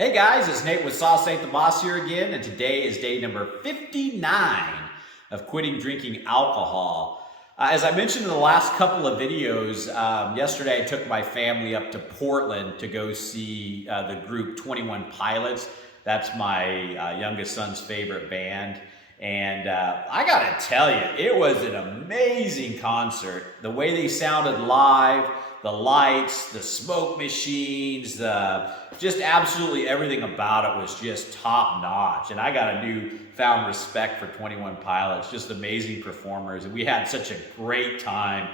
Hey guys, it's Nate with Sauce Ain't the Boss here again, and today is day number 59 of quitting drinking alcohol. As I mentioned in the last couple of videos, yesterday I took my family up to Portland to go see the group 21 Pilots. That's my youngest son's favorite band. And I gotta tell you, it was an amazing concert. The way they sounded live, the lights, the smoke machines, just absolutely everything about it was just top notch. And I got a newfound respect for 21 Pilots, just amazing performers. And we had such a great time.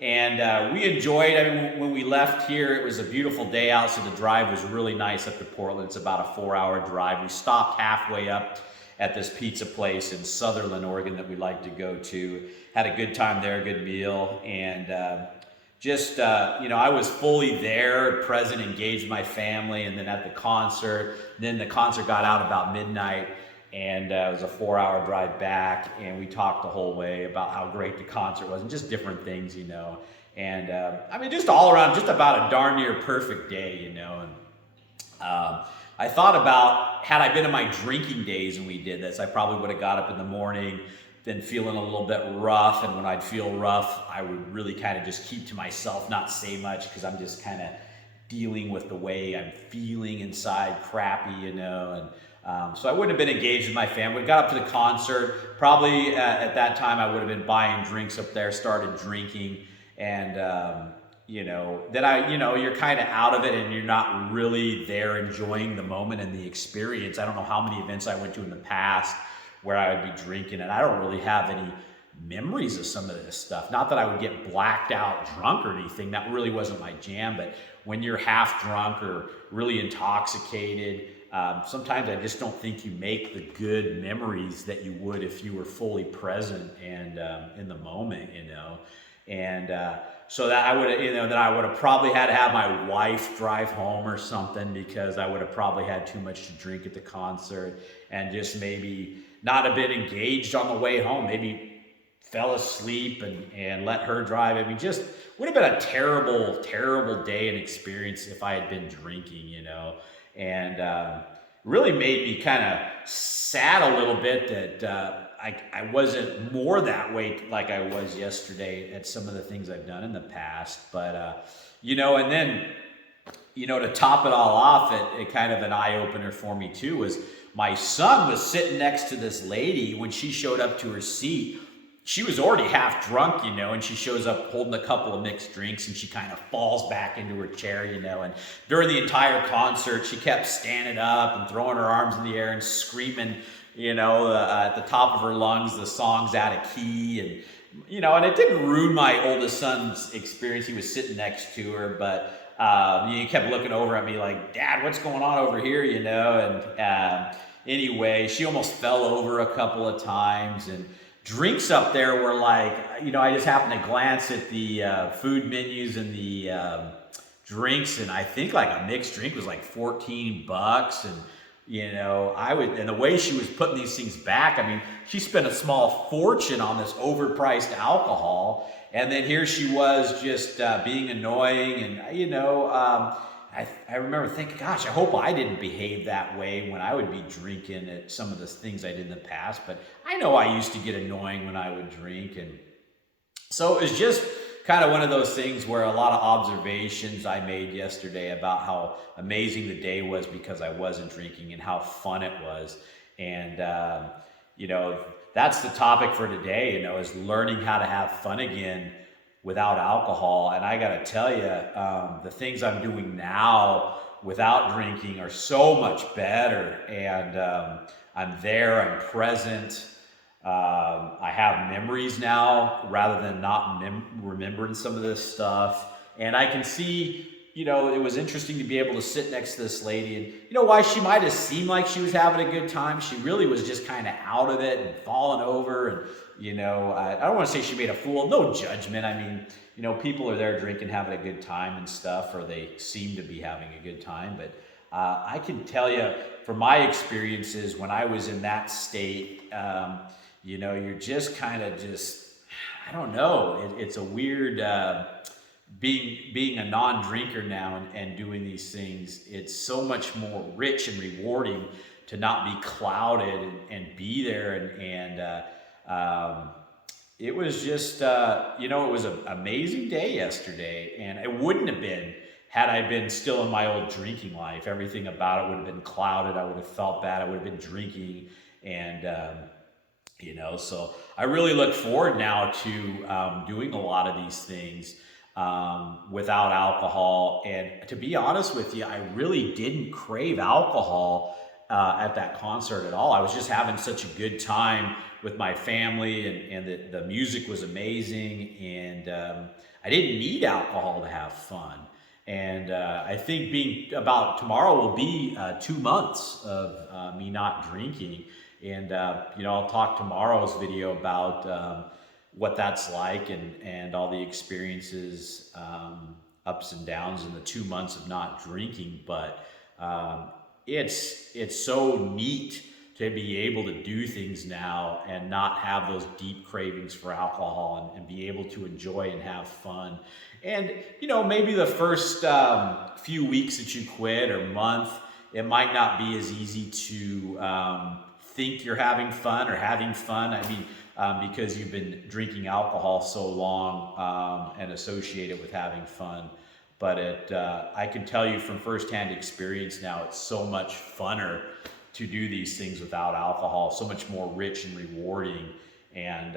And we enjoyed, I mean, when we left here, it was a beautiful day out, so the drive was really nice up to Portland. It's about a 4-hour drive. We stopped halfway up at this pizza place in Sutherland, Oregon that we like to go to. Had a good time there, good meal, and I was fully there, present, engaged with my family, and then at the concert. Then the concert got out about midnight, and it was a 4-hour drive back, and we talked the whole way about how great the concert was and just different things, And I mean, just all around, just about a darn near perfect day, And I thought about, had I been in my drinking days when we did this, I probably would have got up in the morning, been feeling a little bit rough, and when I'd feel rough, I would really kind of just keep to myself, not say much, because I'm just kind of dealing with the way I'm feeling inside, crappy, And so I wouldn't have been engaged with my family. We got up to the concert. Probably at that time, I would have been buying drinks up there, started drinking, and you're kind of out of it and you're not really there enjoying the moment and the experience. I don't know how many events I went to in the past where I would be drinking, and I don't really have any memories of some of this stuff. Not that I would get blacked out drunk or anything. That really wasn't my jam. But when you're half drunk or really intoxicated, sometimes I just don't think you make the good memories that you would if you were fully present and in the moment, And so that I would have probably had to have my wife drive home or something, because I would have probably had too much to drink at the concert and just maybe not have been engaged on the way home. Maybe fell asleep and let her drive. I mean, just would have been a terrible, terrible day and experience if I had been drinking, And really made me kind of sad a little bit that I wasn't more that way like I was yesterday at some of the things I've done in the past. But, and then, to top it all off, it kind of an eye-opener for me too was my son was sitting next to this lady. When she showed up to her seat, she was already half drunk, and she shows up holding a couple of mixed drinks, and she kind of falls back into her chair, And during the entire concert, she kept standing up and throwing her arms in the air and screaming, at the top of her lungs, the song's out of key. And it didn't ruin my oldest son's experience. He was sitting next to her, but he kept looking over at me like, "Dad, what's going on over here?" And anyway, she almost fell over a couple of times. And drinks up there were like, I just happened to glance at the food menus and the drinks, and I think like a mixed drink was like $14. And and the way she was putting these things back, I mean, she spent a small fortune on this overpriced alcohol, and then here she was just being annoying. And I remember thinking, gosh, I hope I didn't behave that way when I would be drinking at some of the things I did in the past. But I know I used to get annoying when I would drink. And so it was just kind of one of those things where a lot of observations I made yesterday about how amazing the day was because I wasn't drinking, and how fun it was. And, that's the topic for today, is learning how to have fun again without alcohol. And I got to tell you, the things I'm doing now without drinking are so much better. And I'm there, I'm present. I have memories now rather than not remembering some of this stuff. And I can see, it was interesting to be able to sit next to this lady. And why she might have seemed like she was having a good time, she really was just kind of out of it and falling over. And, I don't want to say she made a fool. No judgment. I mean, people are there drinking, having a good time and stuff, or they seem to be having a good time. But I can tell you from my experiences when I was in that state, you're just kind of I don't know. It's a weird being a non-drinker now and doing these things, it's so much more rich and rewarding to not be clouded and be there. It was just, it was an amazing day yesterday, and it wouldn't have been had I been still in my old drinking life. Everything about it would have been clouded. I would have felt bad. I would have been drinking, and so I really look forward now to doing a lot of these things without alcohol. And to be honest with you, I really didn't crave alcohol at that concert at all. I was just having such a good time with my family, and the music was amazing, and I didn't need alcohol to have fun. And I think tomorrow will be 2 months of me not drinking. And, I'll talk tomorrow's video about what that's like, and all the experiences, ups and downs in the 2 months of not drinking. But it's so neat to be able to do things now and not have those deep cravings for alcohol, and be able to enjoy and have fun. And, maybe the first few weeks that you quit, or month, it might not be as easy to think you're having fun or having fun. I mean, because you've been drinking alcohol so long and associate it with having fun. But I can tell you from firsthand experience now, it's so much funner to do these things without alcohol, so much more rich and rewarding. And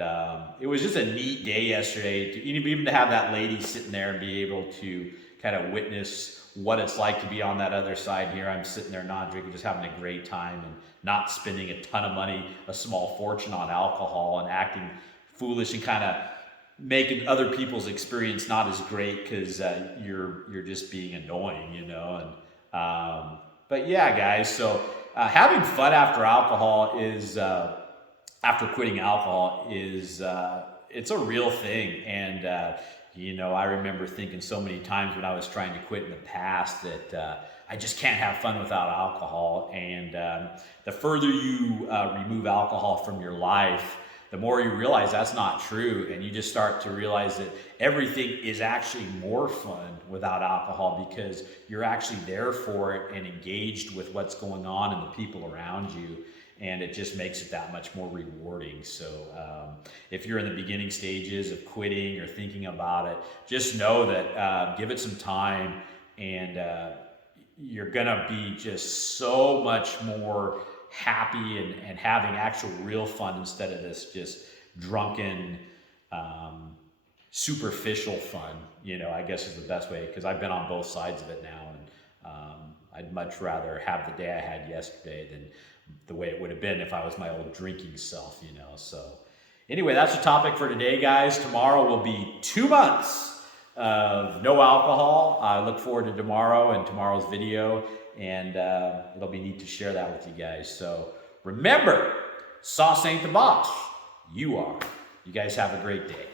it was just a neat day yesterday, even to have that lady sitting there and be able to kind of witness what it's like to be on that other side here. I'm sitting there non-drinking, just having a great time, and not spending a ton of money, a small fortune on alcohol, and acting foolish and kind of making other people's experience not as great because you're just being annoying, But yeah, guys, so having fun after alcohol is after quitting alcohol is it's a real thing. And I remember thinking so many times when I was trying to quit in the past that I just can't have fun without alcohol. And the further you remove alcohol from your life, the more you realize that's not true. And you just start to realize that everything is actually more fun without alcohol, because you're actually there for it and engaged with what's going on and the people around you. And it just makes it that much more rewarding. So if you're in the beginning stages of quitting or thinking about it, just know that give it some time, and you're gonna be just so much more happy and having actual real fun, instead of this just drunken, superficial fun, I guess is the best way, because I've been on both sides of it now. And I'd much rather have the day I had yesterday than the way it would have been if I was my old drinking self, So anyway, that's the topic for today, guys. Tomorrow will be 2 months of no alcohol. I look forward to tomorrow and tomorrow's video, and it'll be neat to share that with you guys. So remember, sauce ain't the boss. You are. You guys have a great day.